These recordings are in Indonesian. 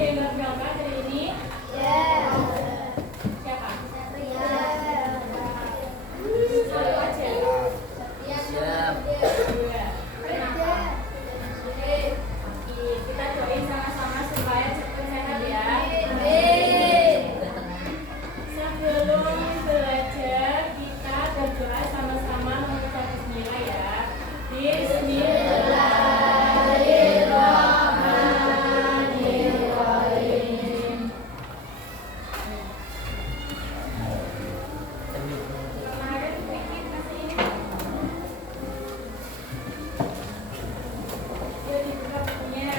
yang berangkat hari ini? Siapa? Satu aja. Siap. Dua. Kenapa? Kita doain sama-sama supaya cepat sehat ya. Sebelum belajar kita berdoa sama-sama mengucap bismillah ya. Bismillahirrahmanirrahim. Kemarin bikin kasih ini. Yuk dibuka bukunya.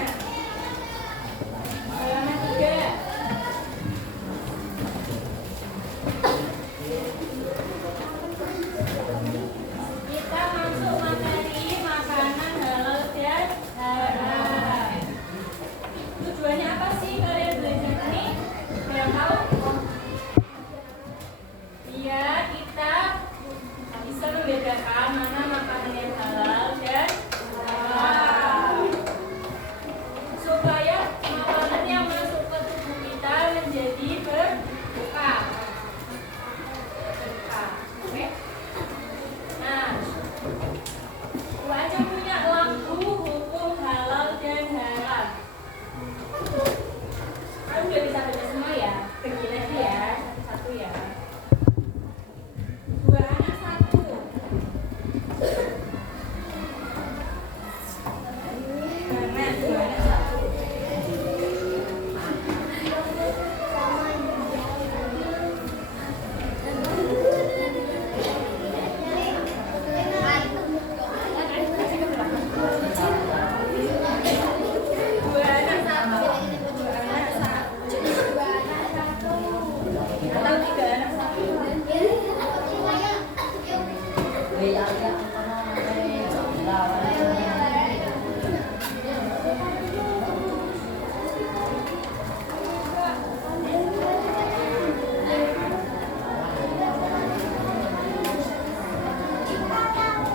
Halaman 3. Kita masuk materi makanan halal dan haram. Tujuannya apa sih kalian belajar ini? Biar tahu? Biar kita bisa membedakan mana makanan yang halal dan haram. Supaya makanan yang masuk ke tubuh kita menjadi berkah. Oke? Nah, baca punya lagu hukum halal dan haram. Kalian udah bisa baca semua ya? Begini aja ya, satu-satu ya. Dua anak satu. Jangan, dua anak satu. Dua anak satu. Atau tiga anak satu.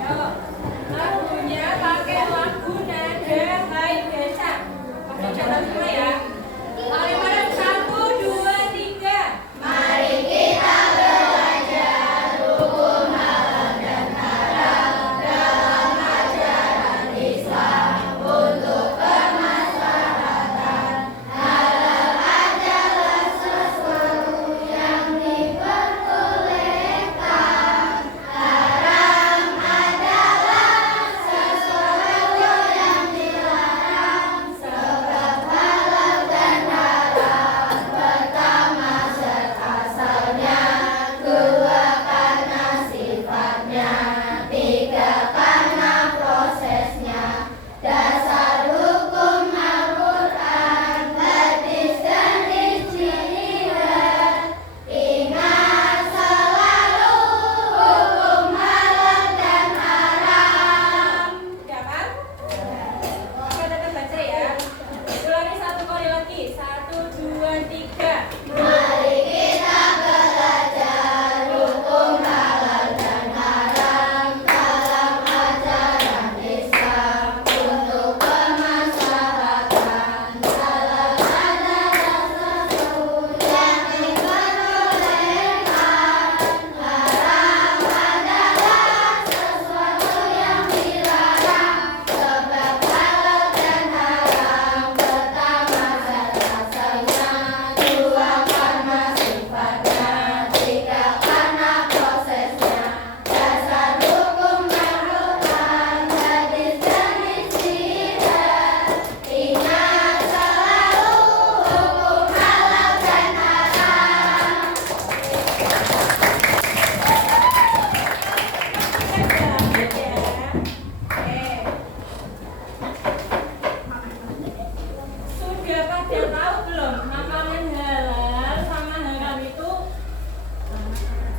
Yuk, lagunya pakai lagu nada hai beca. Pakai catat semua ya. Paling bareng 1, 2, 3. Udah kan? Oke, tetap baca ya. Ulangi satu kali lagi. 1, 2, 3. Sudah pada tahu belum makanan halal sama haram itu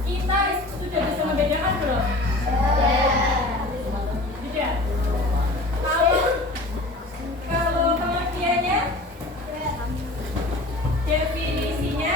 kita sudah bisa membedakan belum? Sudah. Kalau pengertiannya, definisinya,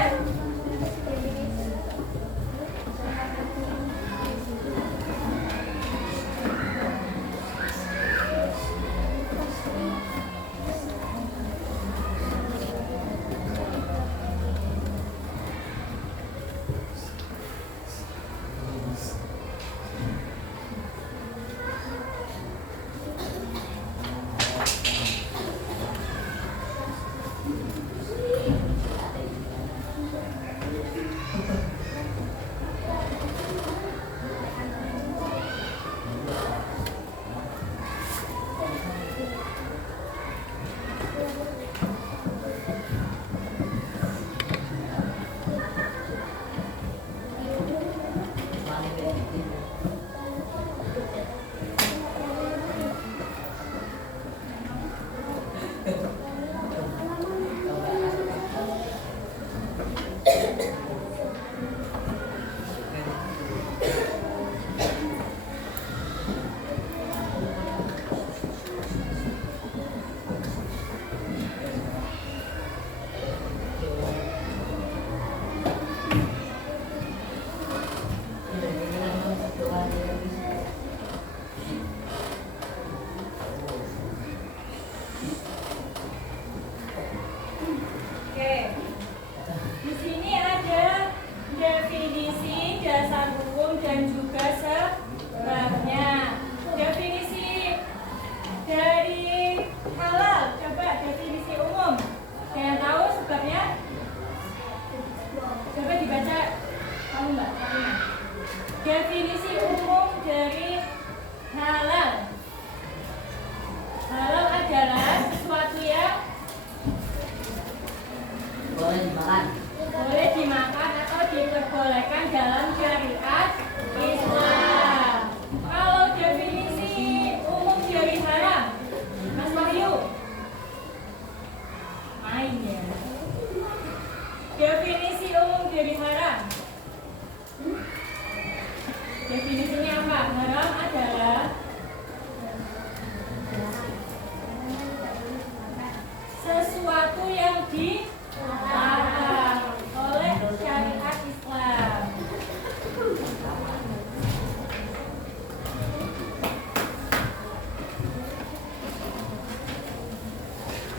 dilarang oleh syariat Islam.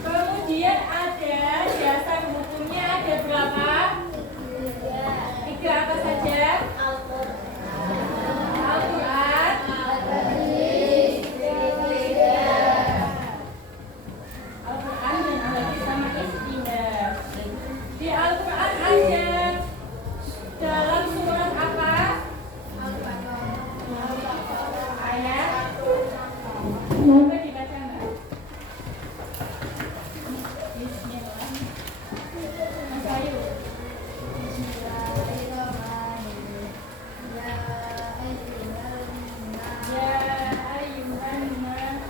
Kemudian ada dasar hukumnya ada berapa? 3 apa saja? Al-Quran, Al-Quran dan Al-Hadis sama istihad. Di Al-Quran ada dalam surat apa? Ayat. Coba dibaca Mbak. Bismillah. Mas Ayu. Ya ayyuhan nas.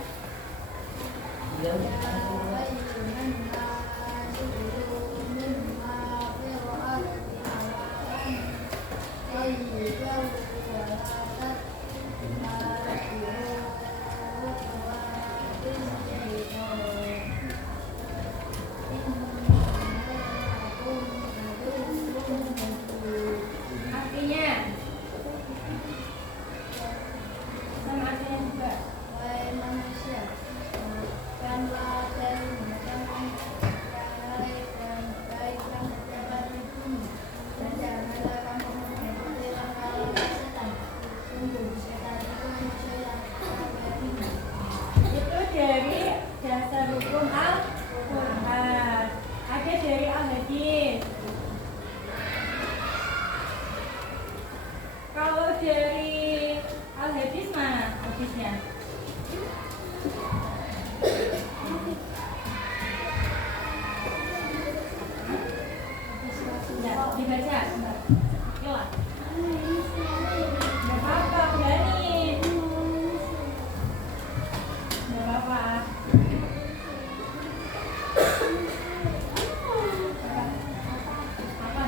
Artinya sama artinya juga. Itu dari dasar hukum Al-Quran. Ada dari Al-Hadis. Kalau dari Al-Hadis mana hadisnya? Ya, dibaca. Mbak. Yuk. Nggak apa-apa, berani. Nggak apa-apa. Apa?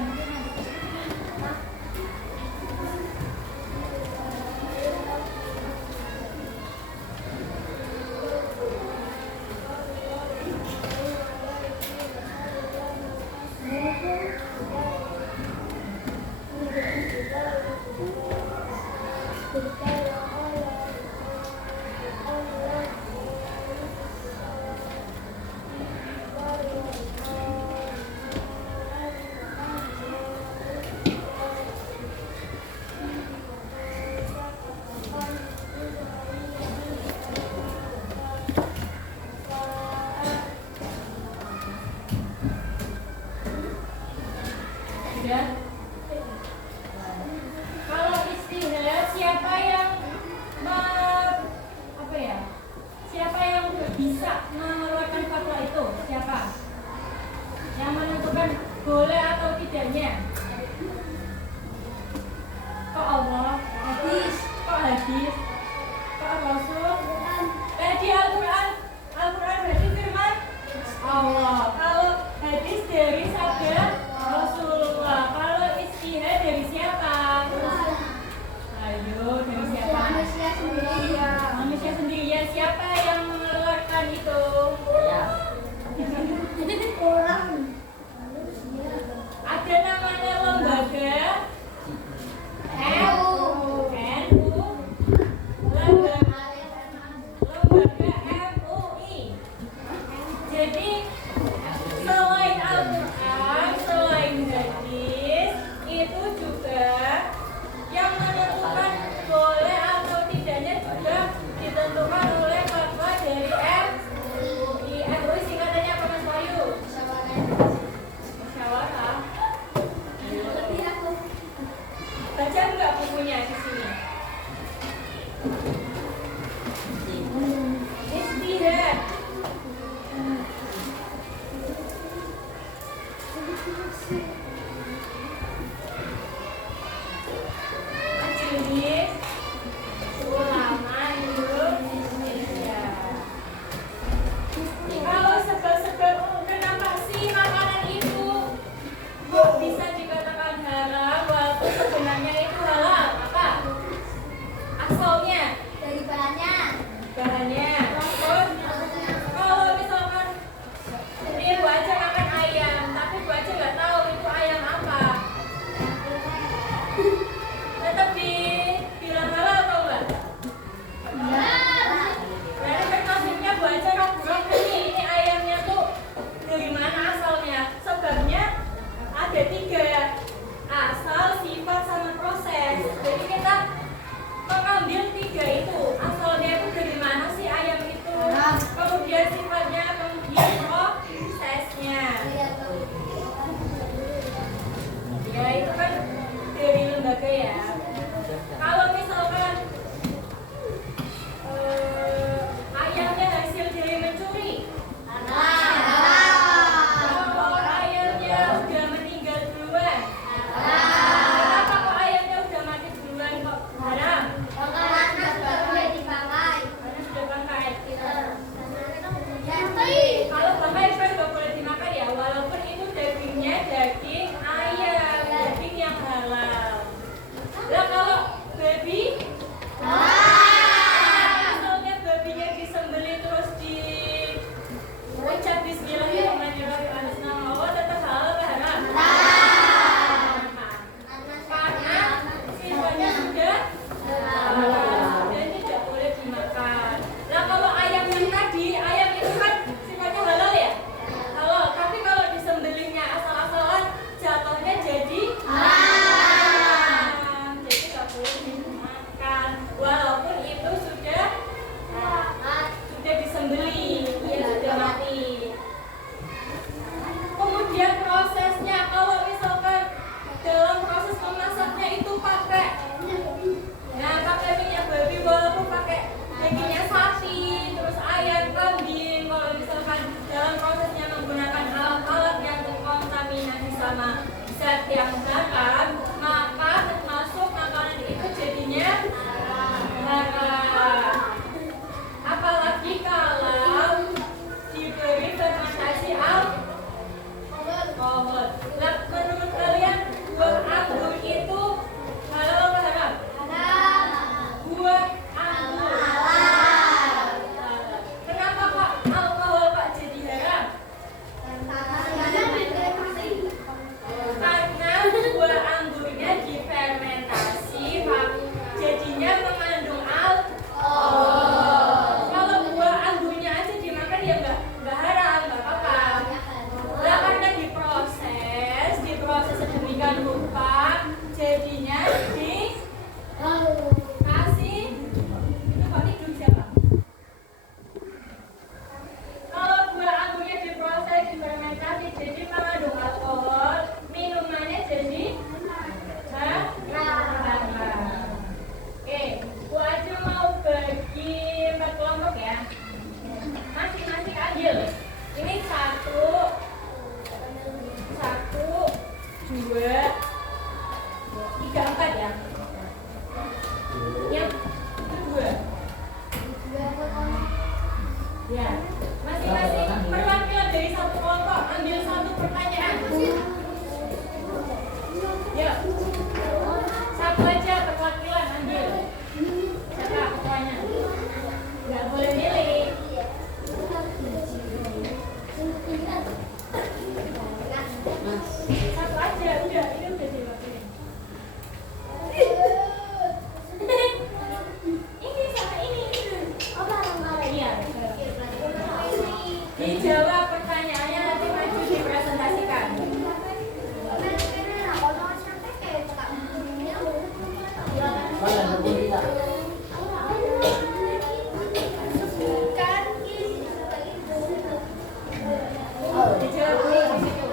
Jawabnya di situ.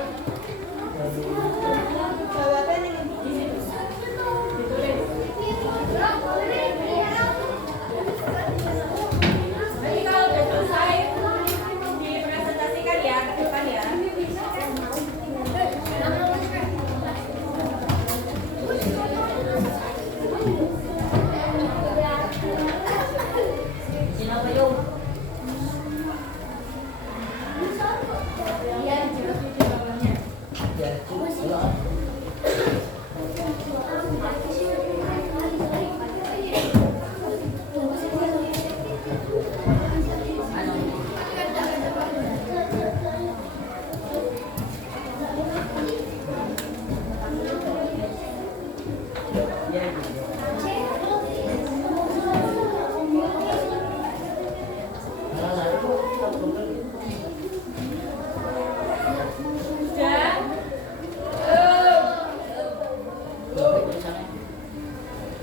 Jawabnya di situ. Ditulis. Nanti kalau udah selesai dipresentasikan ya ke depan ya. Siapa yuk?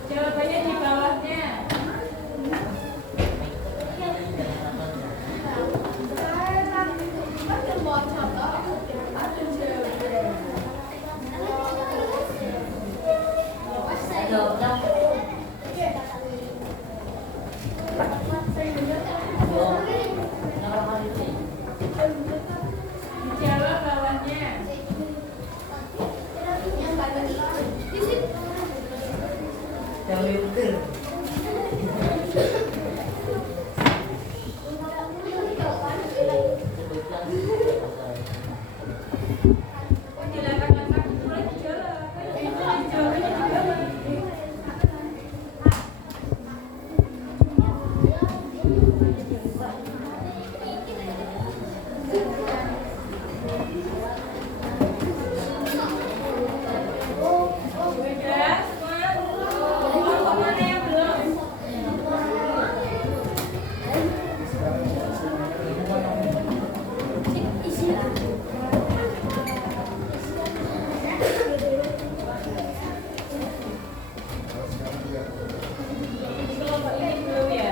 Jawabannya di bawahnya. Jawab bawahnya. Dilakukan mulai dijawab. Jawabannya di bawah. Udah semua? Kelompok mana yang belum? Kelompok ini belum ya?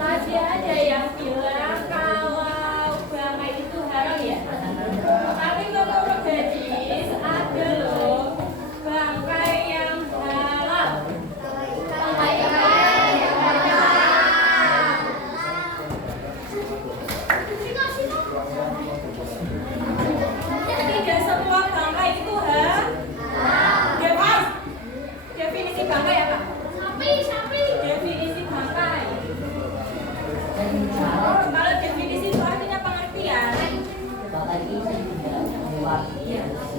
Tadi ada yang bilang kalau bangkai itu haram ya. Tapi menurut hadis ada loh bangkai yang halal. Tidak semua bangkai itu halal. Bebas. Definisi bangkai apa? Definisi bangkai. Kalau definisi itu artinya pengertian.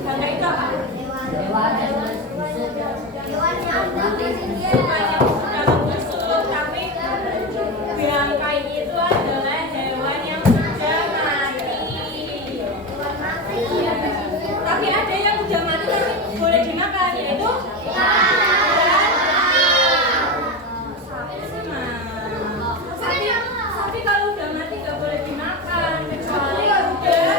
Bangkai itu apa? Hewan yang sudah membusuk, tapi bangkai itu adalah hewan yang sudah mati. Tapi ada yang sudah mati tapi boleh dimakan, yaitu sapi kalau udah mati nggak boleh dimakan kecuali udah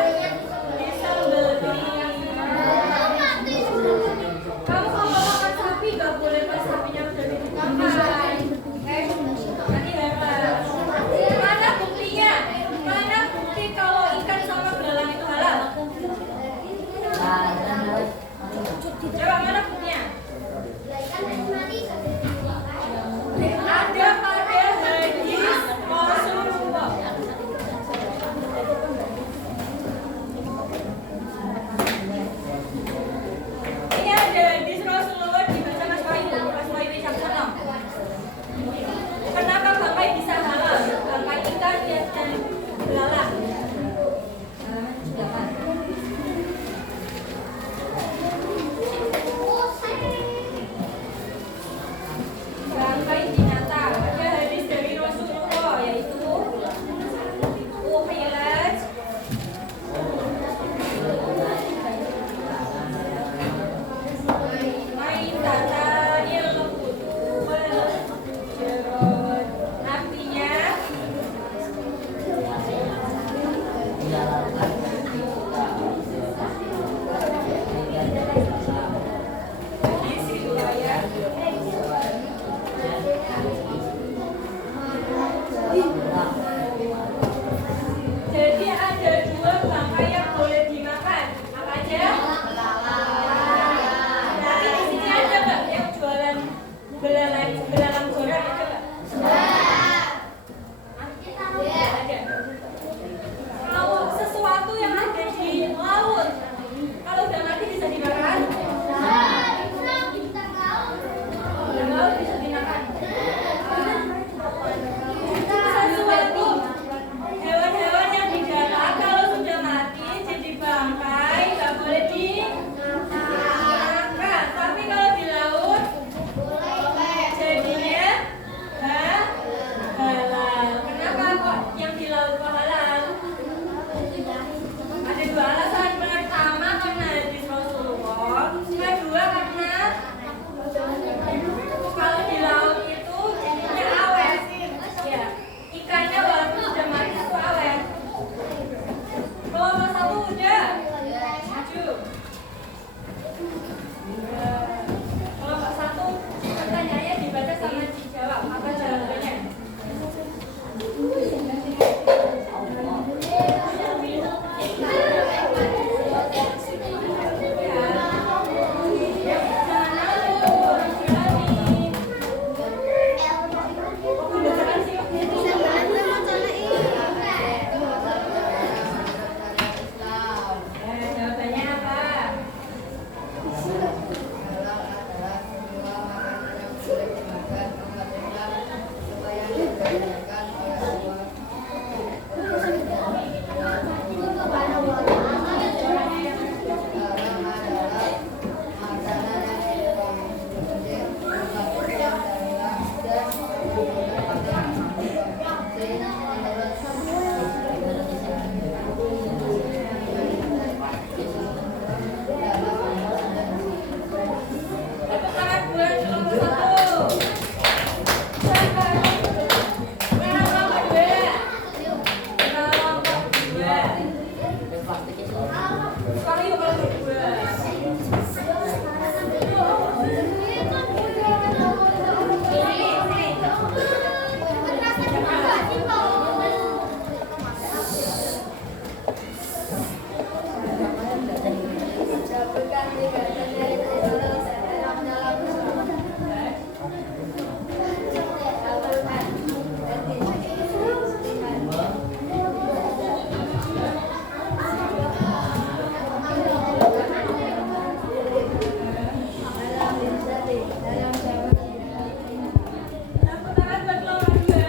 Kelompok satu, pertanyaannya dibaca sama dijawab. Apa jawabannya? Jawabannya apa? Tepuk tangan buat kelompok satu. Kelompok dua. Kelompok dua. Sekarang yuk kelompok dua. Tepuk tangan buat kelompok dua.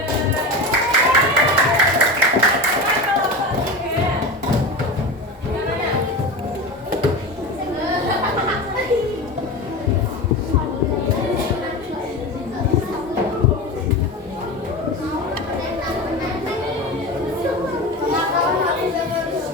Kelompok tiga. Yang mana? Tepuk tangan buat kelompok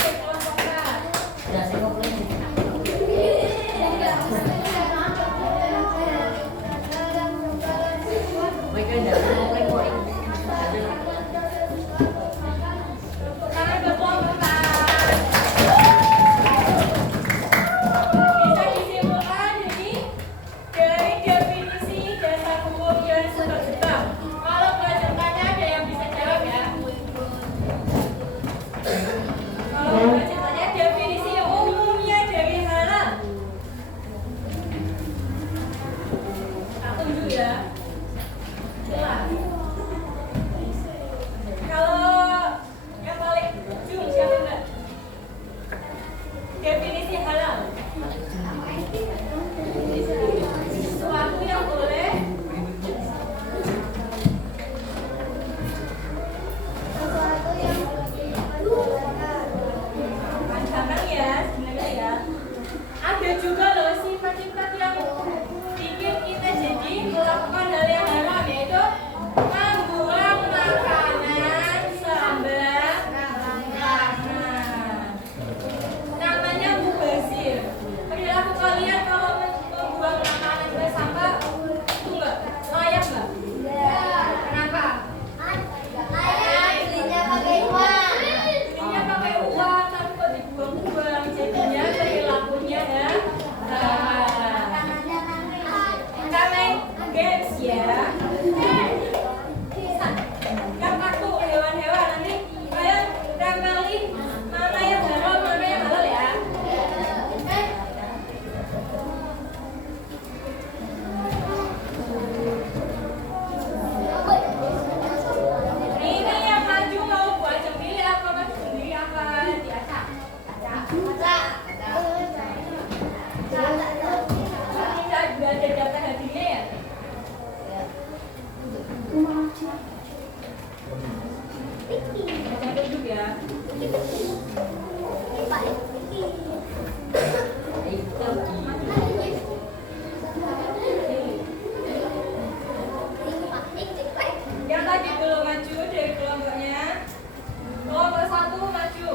tiga. Kelompok empat. Tepuk tangan buat kelompok empat. Bisa disimpulkan ini dari definisi dasar hukum dan sumber sebab. Kalau kelanjutannya ada yang bisa jawab ya. Kalau kelanjutannya definisi umumnya dari halal. Tak tunjuk ya. Jelas. Kalau yang paling ujung siapa enggak? Definisi halal. Sesuatu yang boleh panjangan ya sebenarnya ya. Ada juga loh sifat-sifat yang bikin kita jadi melakukan hal yang haram, yaitu membuang makanan sembarangan. Namanya mubazir. Perilaku kalian kalau membuang makanan ke sampah itu enggak layak enggak? Kenapa? Belinya pakai uang tapi kok dibuang-buang, jadinya perilakunya ya. Kita main games ya. Yang kartu hewan-hewan nanti kalian tempelin mana yang haram mana yang halal ya. Ini yang maju mau buat cemili apa maju sendiri apa diacak? Kita juga ada daftar hadiahnya ya. Baca tunjuk ya. Yang tadi belum maju dari kelompoknya. Kelompok satu maju.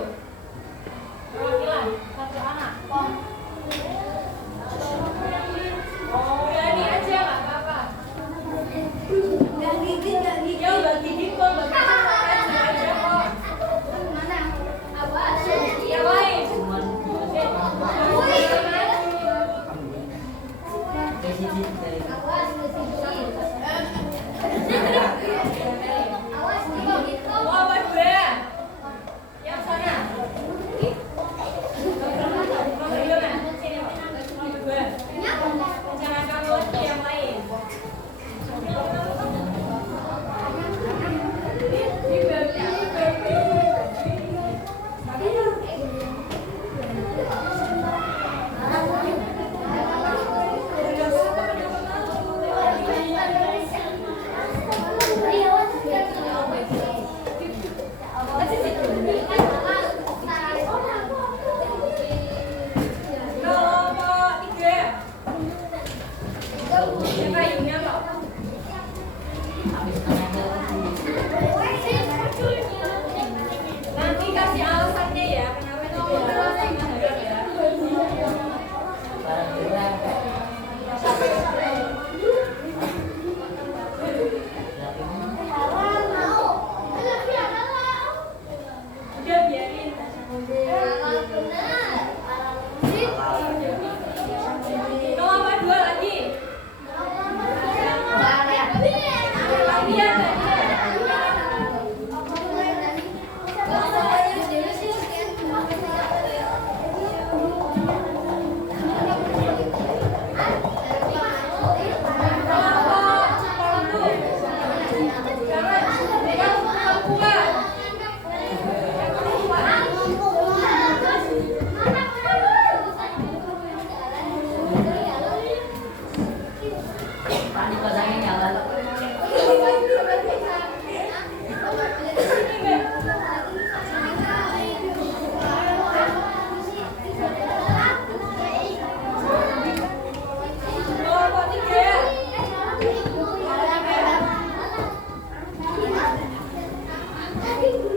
Hãy subscribe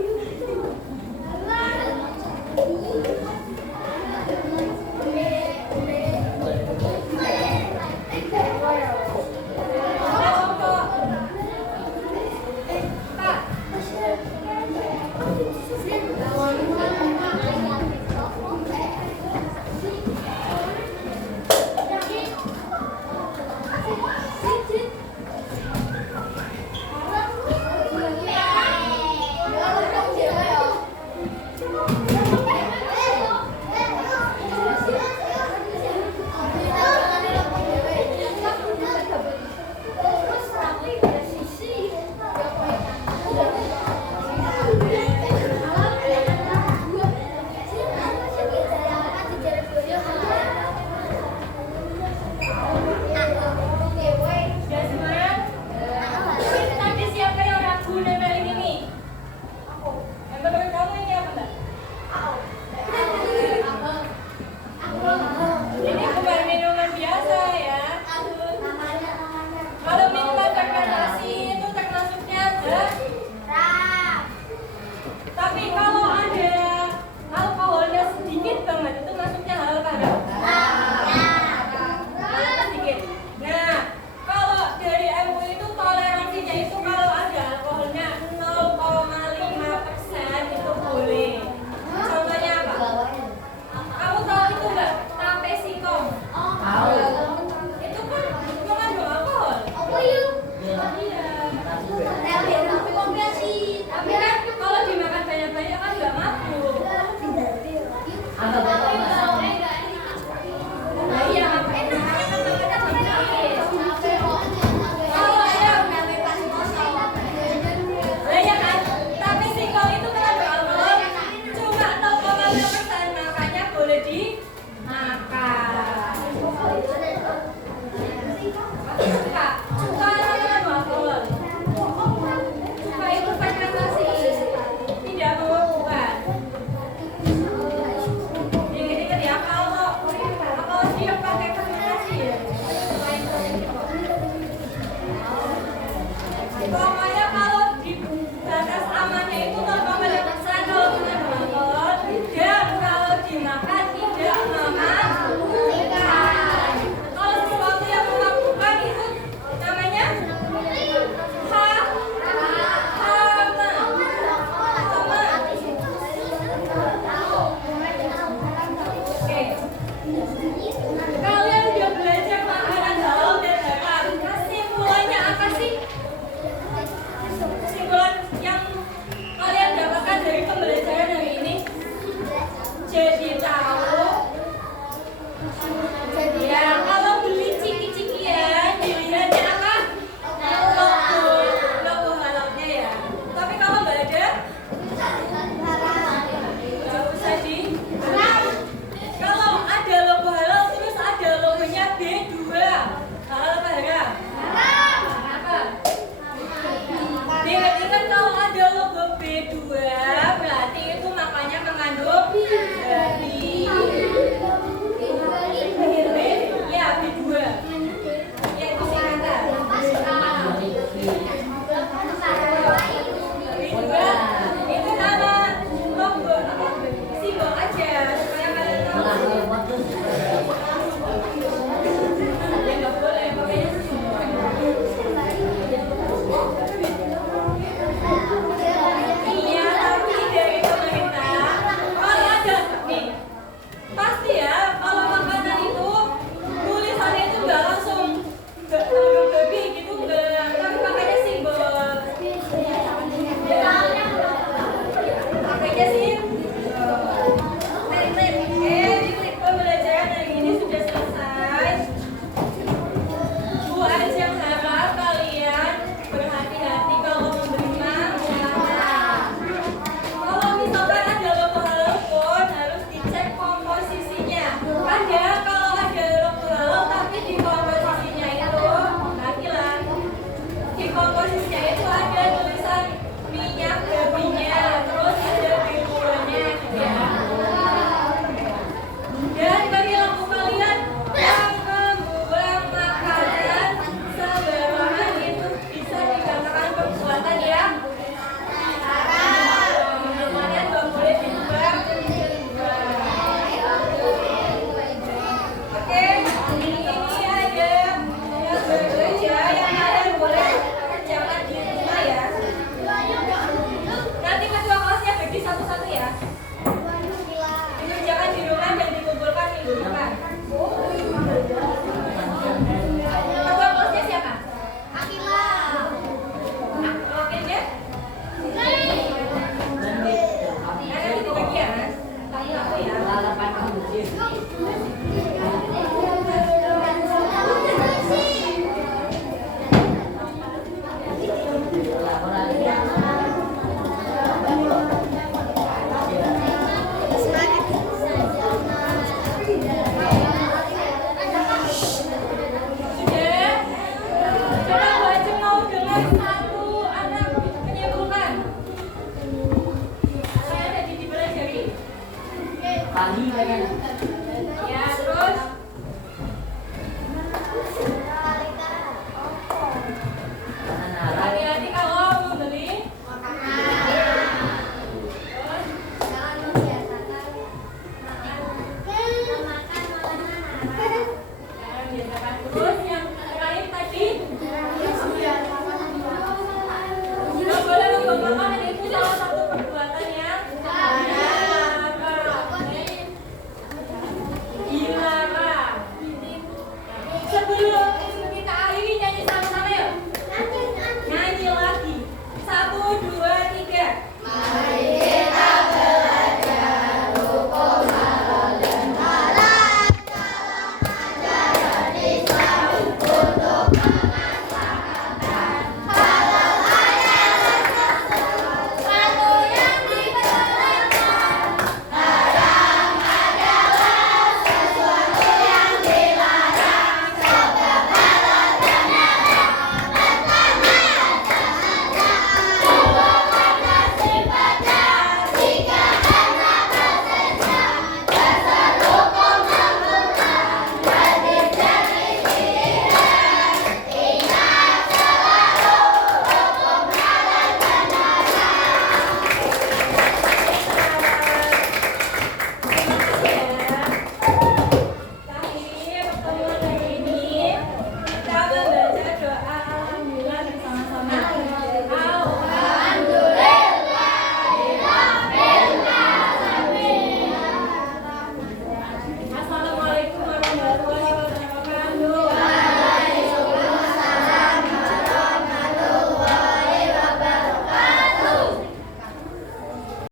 cho kênh Ghiền Mì Gõ để không bỏ lỡ Tali kan.